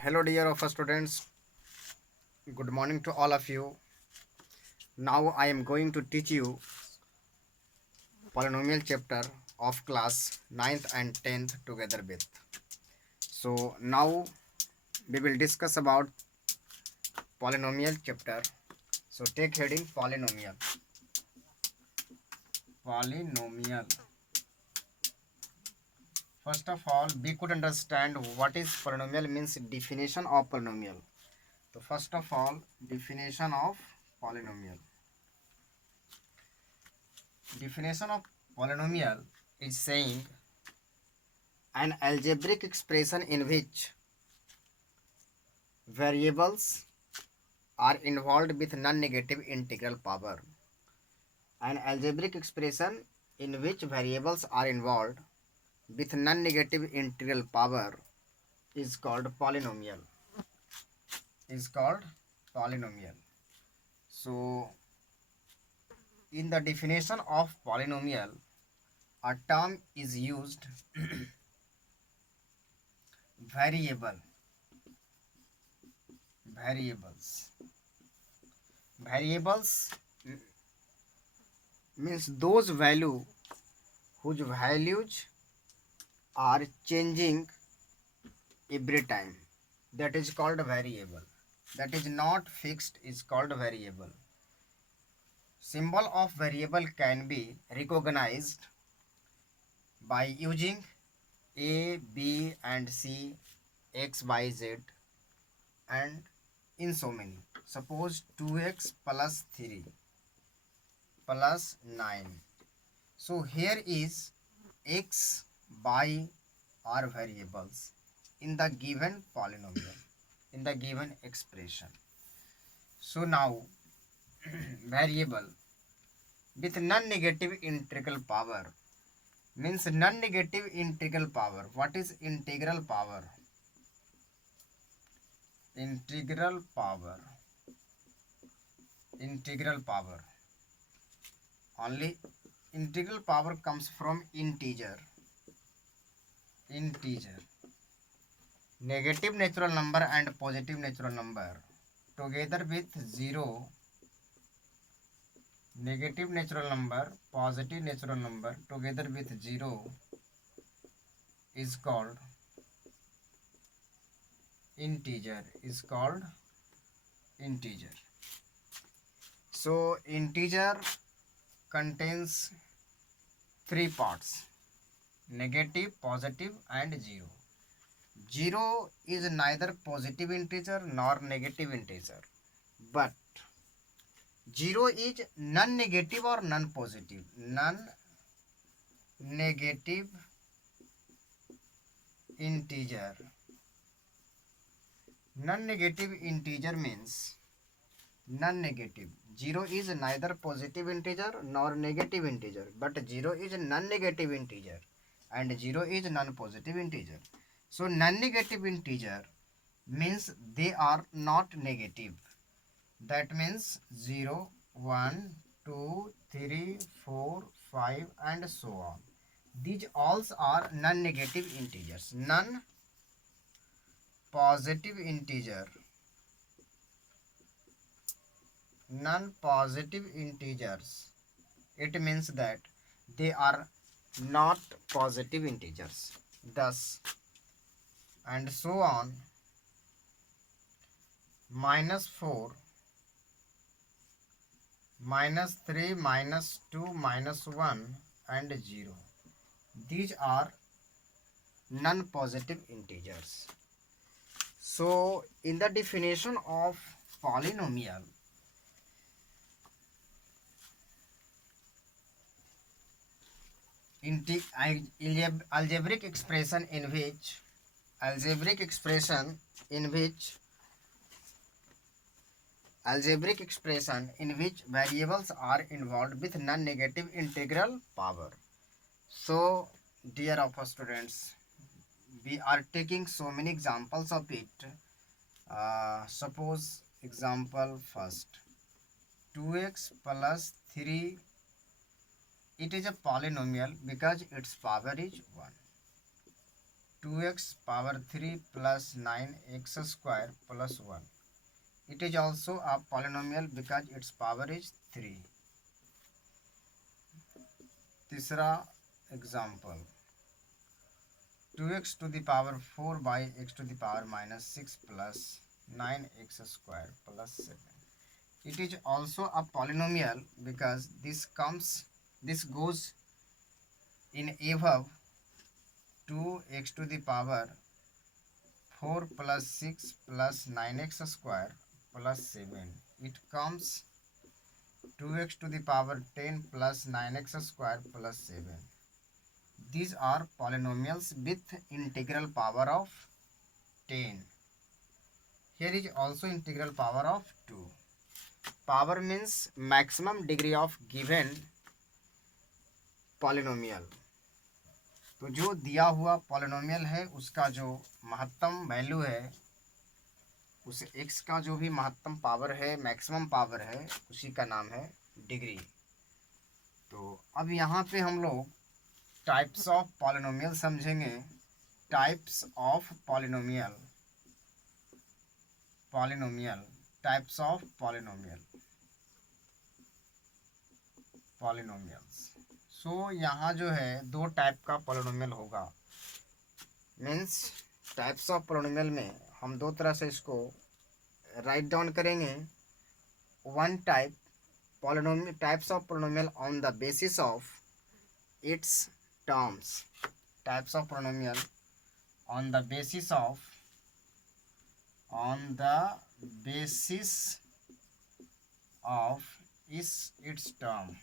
Hello, dear of students. Good morning to all of you. Now I am going to teach you polynomial chapter of class ninth and 10th together with. So now we will discuss about polynomial chapter. So take heading polynomial. Polynomial. First of all, we could understand what is polynomial means definition of polynomial. So first of all, definition of polynomial. Definition of polynomial is saying an algebraic expression in which variables are involved with non-negative integral power. An algebraic expression in which variables are involved with non-negative integral power is called polynomial. Is called polynomial. So, in the definition of polynomial, a term is used variable. Variables. Variables means those value whose values are changing every time. That is called variable. That is not fixed is called variable. Symbol of variable can be recognized by using a, b and c, x, y, z and in so many. Suppose 2x plus 3 plus 9. So here is x, y are variables in the given polynomial, in the given expression. So now variable with non-negative integral power means non-negative integral power. What is integral power? Integral power. Integral power. Only integral power comes from integer. Integer. Negative natural number and positive natural number together with 0, negative natural number, positive natural number together with 0 is called integer. Is called integer. So integer contains three parts: negative, positive and 0. 0 is neither positive integer nor negative integer, but 0 is non-negative or non-positive. Non-negative integer. Non-negative integer means non-negative. 0 is neither positive integer nor negative integer, but 0 is non-negative integer and 0 is non-positive integer. So non-negative integer means they are not negative. That means 0, 1, 2, 3, 4, 5 and so on. These all are non-negative integers. Non-positive integer. Non-positive integers. It means that they are not positive integers. Thus, and so on, -4, -3, -2, -1 and 0. These are non-positive integers. So, in the definition of polynomial, algebraic expression in which algebraic expression in which variables are involved with non-negative integral power. So, dear of students, we are taking so many examples of it. Suppose example first, 2x plus 3. It is a polynomial because its power is 1. 2x power 3 plus 9x square plus 1. It is also a polynomial because its power is 3. तीसरा example 2x to the power 4 by x to the power minus 6 plus 9x square plus 7. It is also a polynomial because this goes in above 2x to the power 4 plus 6 plus 9x square plus 7. It comes 2x to the power 10 plus 9x square plus 7. These are polynomials with integral power of 10. Here is also integral power of 2. Power means maximum degree of given polynomial. तो जो दिया हुआ polynomial है उसका जो महत्तम value है, उस x का जो भी महत्तम पावर है, मैक्सिमम पावर है, उसी का नाम है डिग्री। तो अब यहाँ पे हम लोग टाइप्स ऑफ पॉलिनोमियल समझेंगे। Types of polynomial, types of polynomials. So यहाँ जो है दो टाइप का पॉलिनोमियल होगा। मीन्स टाइप्स ऑफ पॉलिनोमियल में हम दो तरह से इसको राइट डाउन करेंगे। One type polynomial, types of polynomial on the basis of its terms. Types of polynomial on the basis of its term.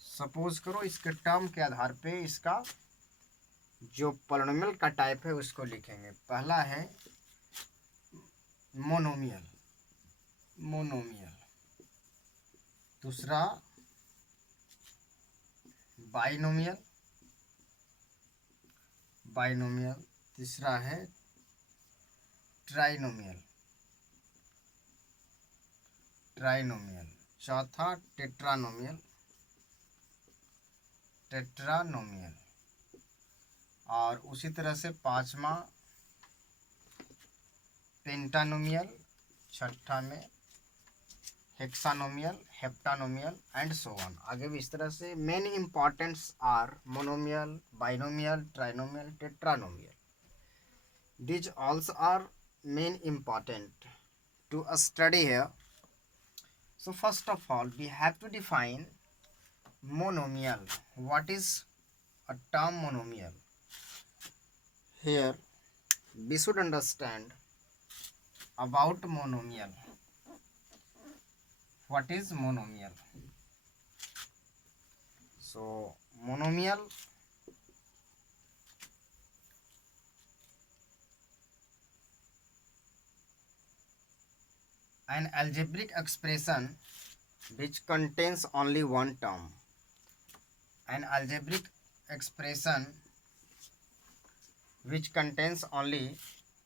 Suppose करो इसके टर्म के आधार पे इसका जो पॉलिनोमियल का टाइप है उसको लिखेंगे। पहला है मोनोमियल, दूसरा बाइनोमियल, तीसरा है ट्राइनोमियल, चौथा टेट्रानोमियल, और उसी तरह से पांचवा पेंटानोमियल, छठा में हेक्सानोमियल, हेप्टानोमियल एंड सो ऑन। आगे भी इस तरह से। Main importants are monomial, binomial, trinomial, tetranomial. These also are main important to study here. So first of all we have to define monomial. What is a term monomial? Here we should understand about monomial. What is monomial? So monomial an algebraic expression which contains only one term. An algebraic expression which contains only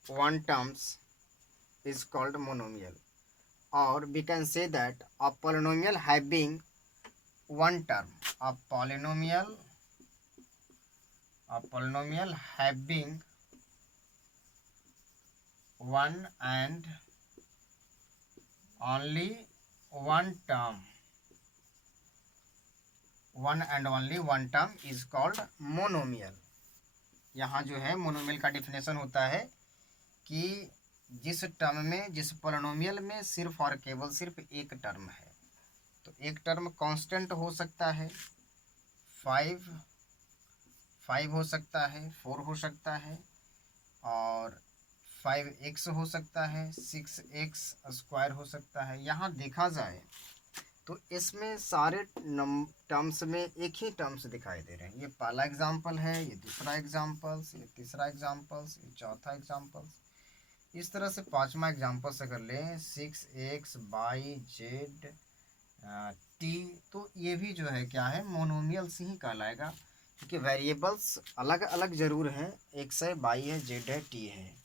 one terms is called monomial. Or we can say that a polynomial having one term. A polynomial having one and only one term, is called monomial. यहाँ जो है monomial का definition होता है कि जिस term में, जिस पॉलिनोमियल में सिर्फ और केवल सिर्फ एक टर्म है। तो एक टर्म कांस्टेंट हो सकता है, 5 हो सकता है, 4 हो सकता है, और 5x हो सकता है, 6x स्क्वायर हो सकता है। यहाँ देखा जाए तो इसमें सारे टर्म्स में एक ही टर्म्स दिखाई दे रहे हैं। ये पहला एग्जाम्पल है, ये दूसरा एग्जाम्पल्स, ये तीसरा एग्जाम्पल्स, ये चौथा एग्जाम्पल्स। इस तरह से पांचवा एग्जाम्पल्स अगर लें 6x by z t, तो ये भी जो है क्या है, मोनोमियल्स ही कहलाएगा। क्योंकि वेरिएबल्स अलग अलग ज़रूर हैं, x है, y है, z है, t है,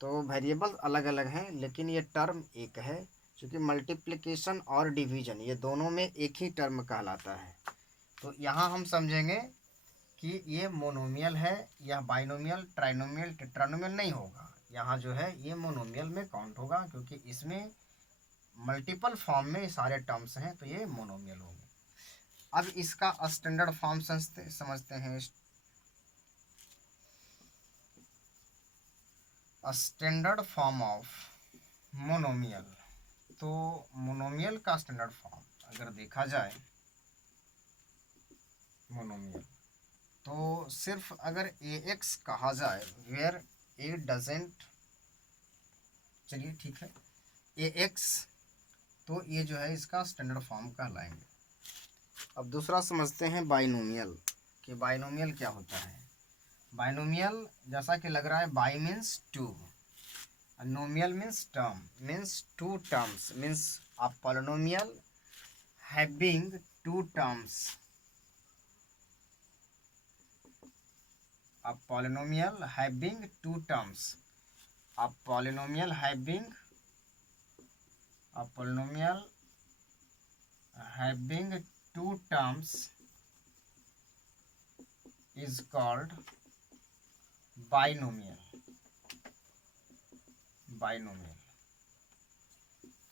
तो वेरिएबल अलग अलग हैं, लेकिन ये टर्म एक है। क्योंकि मल्टीप्लिकेशन और डिवीजन ये दोनों में एक ही टर्म कहलाता है। तो यहाँ हम समझेंगे कि ये मोनोमियल है या बाइनोमियल, ट्राइनोमियल, टेट्रानोमियल नहीं होगा। यहाँ जो है ये मोनोमियल में काउंट होगा, क्योंकि इसमें मल्टीपल फॉर्म में सारे टर्म्स हैं, तो ये मोनोमियल होंगे। अब इसका स्टैंडर्ड फॉर्म समझते हैं। Standard form of monomial. तो मोनोमियल का स्टैंडर्ड फॉर्म अगर देखा जाए, मोनोमियल तो सिर्फ अगर AX कहा जाए, वेयर ए डजेंट, चलिए ठीक है, AX, तो ये जो है इसका स्टैंडर्ड फॉर्म कहलाएंगे। अब दूसरा समझते हैं बाइनोमियल, कि बाइनोमियल क्या होता है। बाइनोमियल जैसा कि लग रहा है, bi means two, nomial means term, means two terms, means a polynomial having two terms, a polynomial having two terms, a polynomial having two terms is called binomial।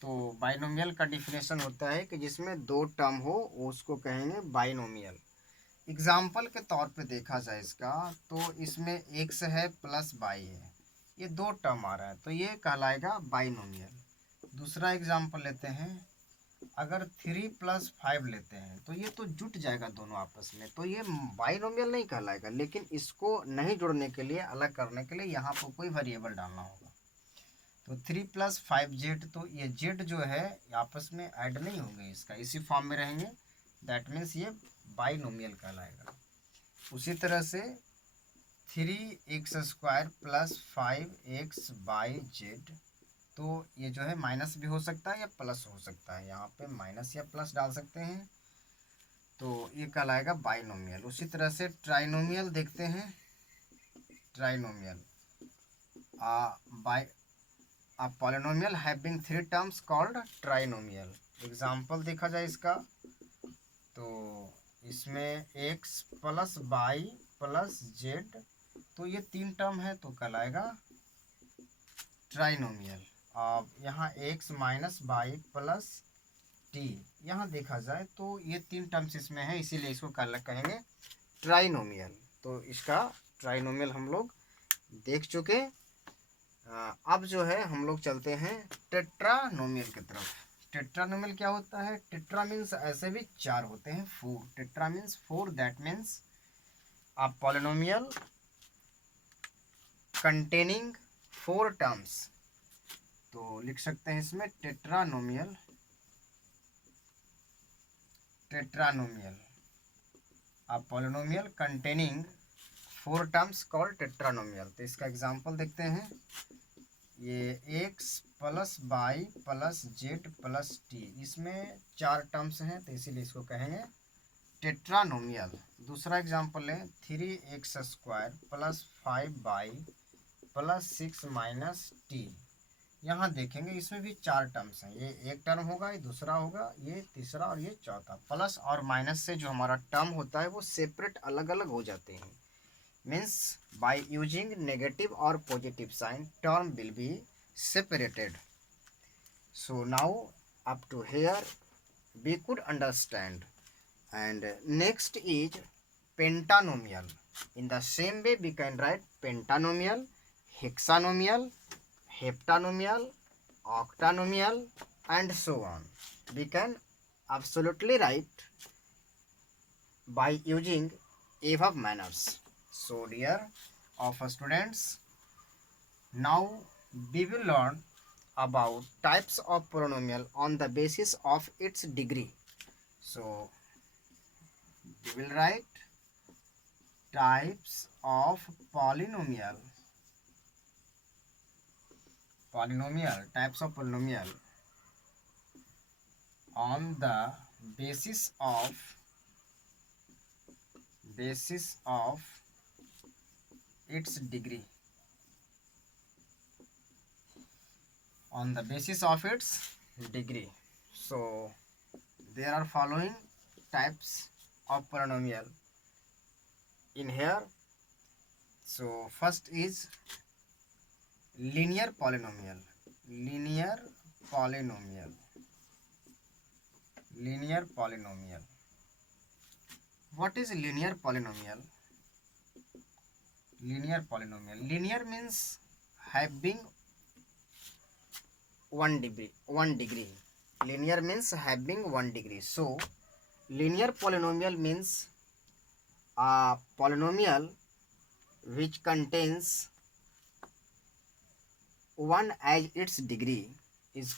तो बाइनोमियल का डिफिनेशन होता है कि जिसमें दो टर्म हो, उसको कहेंगे बाइनोमियल। एग्जाम्पल के तौर पे देखा जाए इसका, तो इसमें x है प्लस y है, ये दो टर्म आ रहा है, तो ये कहलाएगा बाइनोमियल। दूसरा एग्जाम्पल लेते हैं, अगर 3 + 5 लेते हैं, तो ये तो जुट जाएगा दोनों आपस में, तो ये बाइनोमियल नहीं कहलाएगा। लेकिन इसको नहीं जुड़ने के लिए, अलग करने के लिए यहाँ पर कोई वेरिएबल डालना होगा। तो 3 + 5z, तो ये z जो है आपस में ऐड नहीं होंगे, इसका इसी फॉर्म में रहेंगे, दैट मीन्स ये बाइनोमियल कहलाएगा। उसी तरह से 3x² + 5xy z, तो ये जो है माइनस भी हो सकता है या प्लस हो सकता है, यहाँ पे माइनस या प्लस डाल सकते हैं, तो ये कहलाएगा बाइनोमियल। उसी तरह से ट्राइनोमियल देखते हैं। Trinomial a polynomial having 3 terms called trinomial। Example देखा जाए इसका, तो इसमें x + y + z, तो ये 3 टर्म है, तो कहलाएगा ट्राइनोमियल। अब यहाँ x - y + t, यहाँ देखा जाए तो ये 3 टर्म्स इसमें है, इसीलिए इसको कहेंगे ट्राइनोमियल। तो इसका ट्राइनोमियल हम लोग देख चुके। अब जो है हम लोग चलते हैं टेट्रानोमियल की तरफ। टेट्रानोमियल क्या होता है? टेट्रा मीन्स ऐसे भी 4 होते हैं, 4। Tetra means 4, that means a polynomial containing 4 terms. तो लिख सकते हैं इसमें tetranomial, a polynomial containing 4 terms called tetranomial. तो इसका एग्जांपल देखते हैं। ये x + y + z + t, इसमें 4 टर्म्स हैं, तो इसीलिए इसको कहेंगे टेट्रानोमियल। दूसरा एग्जांपल लें, 3x² + 5y + 6 - t। यहाँ देखेंगे इसमें भी 4 टर्म्स हैं, ये एक टर्म होगा, ये दूसरा होगा, ये तीसरा और ये चौथा। प्लस और माइनस से जो हमारा टर्म होता है वो सेपरेट अलग अलग हो जाते हैं। मीन्स बाय यूजिंग नेगेटिव और positive sign, term will be separated. So now up to here we could understand. And next is pentanomial. In the same way we can write pentanomial, hexanomial, heptanomial, octanomial and so on. We can absolutely write by using above manners. So dear of students, now we will learn about types of polynomial on the basis of its degree. So we will write types of polynomial, types of polynomial on the basis of its degree. On the basis of its degree. So there are following types of polynomial. in here. So first is linear polynomial. Linear polynomial. Linear polynomial. What is linear polynomial? Linear polynomial. Linear means having one degree. Linear means having 1 degree. So linear polynomial means a polynomial which contains 1 as its degree is called